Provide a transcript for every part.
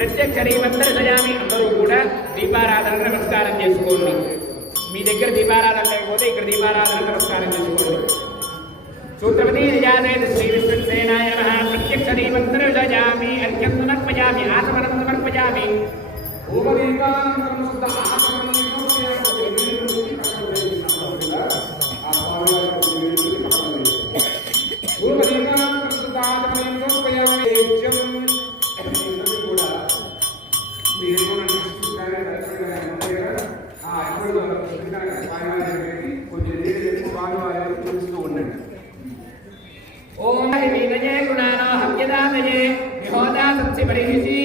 ప్రత్యక్ష దైవంతర్శయామి. అందరూ కూడా దీపారాధన నమస్కారం చేసుకోండి. మీ దగ్గర దీపారాధన లేకపోతే ఇక్కడ దీపారాధన నమస్కారం చేసుకోండి. సూత్రవతీ నిజానేత శ్రీ విష్ణుసేనాయ నమః. ప్రత్యక్ష దైవంతర్శయామి. అర్ఘ్యం సమర్పయామి. ఆచమనం సమర్పయామి. ఓం వినయే గుణానో హవ్యదానయే విహోదా సత్సి పరిహిసి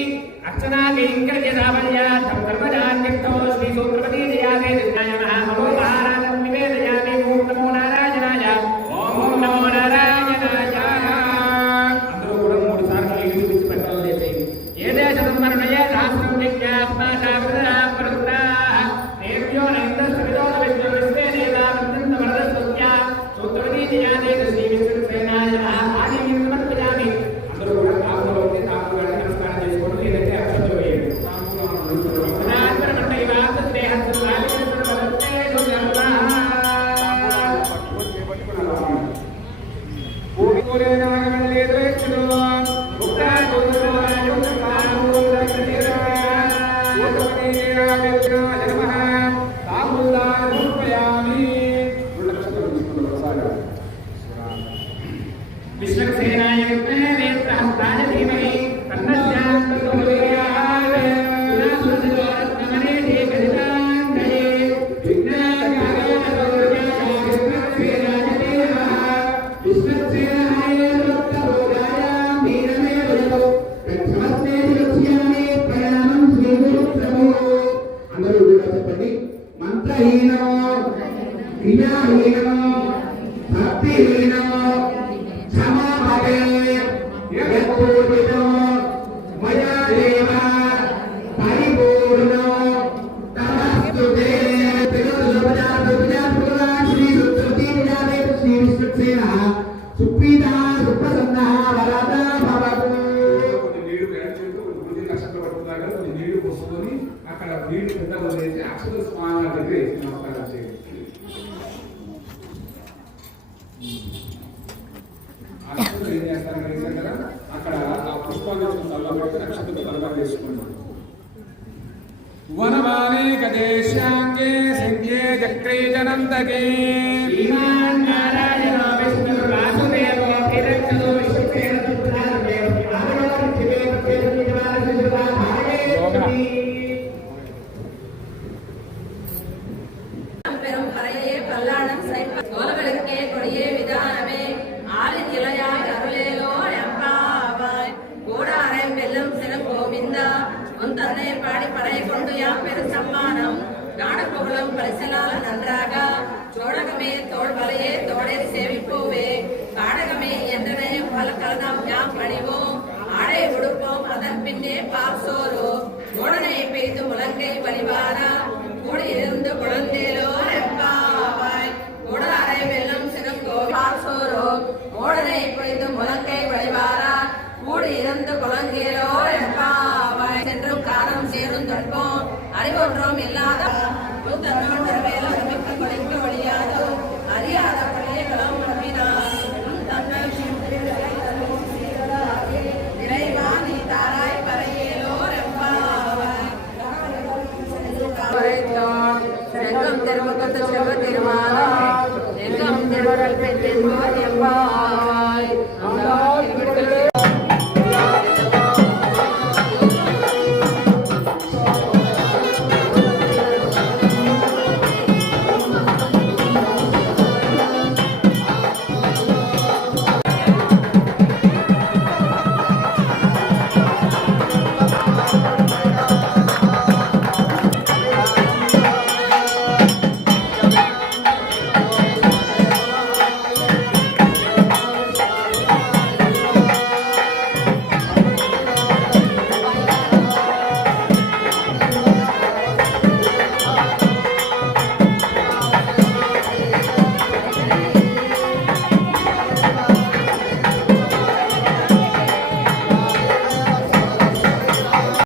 అర్చనా కేంకర్య సామన్యార్థం కర్మజాన్యక్తో శ్రీ సూత్రపతి జయాదే కృష్ణాయ నమః. మహోపహారాధం నివేదయామి. ఓం నమో నారాయణాయ. ఓం నమో నారాయణాయ. అందరూ కూడా 3 సార్లు నీళ్లు చూపించి పెట్టడం చేసేది. ఏదే శతమరణయే సహస్రం యజ్ఞాత్మా జాగృతా పరుత్రా నేర్యో నందస్ విదోద విష్ణు విశ్వే దేవానంద వరద సత్య సూత్రపతి జయాదే శ్రీ విష్ణుసేనాయ నమః. ఆది సమర్పయామి. అందరూ కూడా తాములో ఉంటే తాము నమస్కారం చేసుకోండి. లేదంటే అక్షతలు వేయండి. విశ్వసేనాయ విద్మహే వేత్రహస్తాయ ధీమహి తన్నస్యామి ప్రచోదయాత్. వినాశోరత్నమనే దేవదితాంగయే విఘ్నాకారోజాయ విశ్వసేనాయ నమః. విశ్వసేనాయ భక్తోజాయ వీరమే వదో ప్రథమస్తే లక్ష్యామి ప్రణామం శ్రీ గురుప్రభో. అందరూ కూడా చెప్పండి. మంత్రహీనో క్రియాహీనో భక్తిహీనో అక్కడ నీళ్లు పెద్దగా వేసి అక్షర స్నానాల దగ్గర నమస్కారం చేయండి. అక్షతలు ఏం చేస్తారు కదా అక్కడ ఆ పుష్పాన్ని తల్లబెట్టి అక్షతలు తలగా వేసుకుంటారు. వనమానే గదేశాంగే సంఖ్యే చక్రే జనందగే శ్రీమాన్ నారాయణ విష్ణు వాసుదేవో విరక్షదో విశ్వసేన సుప్రధానదేవ ఆరోగ్య దివేవ కేంద్రవాద సుధారే பெரும் கரையே பல்லாடம் சைப்ப கோலவெளுக்கே கொடியே விதானமே ஆறு நிலையாய் அருளேலோ எம்பாவாய் கூடாரை வெல்லும் சிறு கோவிந்தா உன் தன்னை பாடி படை கொண்டு யாம் பெரு சம்மானம் நாடப்புகழும் பரிசலால நன்றாக சோழகமே தோல் வலையே தோடை சேவிப்போவே காடகமே என்றனை பல கலதாம் யாம் பணிவோம் ஆடை உடுப்போம் அதன் பின்னே பால் சோரோ உடனே பெய்து முழங்கை வழிவாரா கூடியிருந்து குழந்தேலோ எம்பாவாய் கூடாரை வெல்லும் சிறு கோவில் சோரோ உடனே பெய்து முழங்கை வழிவாரா கூடியிருந்து குழங்கேலோ எம்பாவாய் சென்றும் காலம் சேரும் தொட்போம் அறிவொன்றும் இல்லாத கொலைக்க வழியாதோ அறியாத பிள்ளைகளும் நம்பினார் இறைவா நீ தாராய் பறையேலோ எம்பாவாய் செங்கம் திருமுகத்து செல்வ திருமாலா எங்கம் திருவரல் பெற்றென்போர் எம்பாவாய்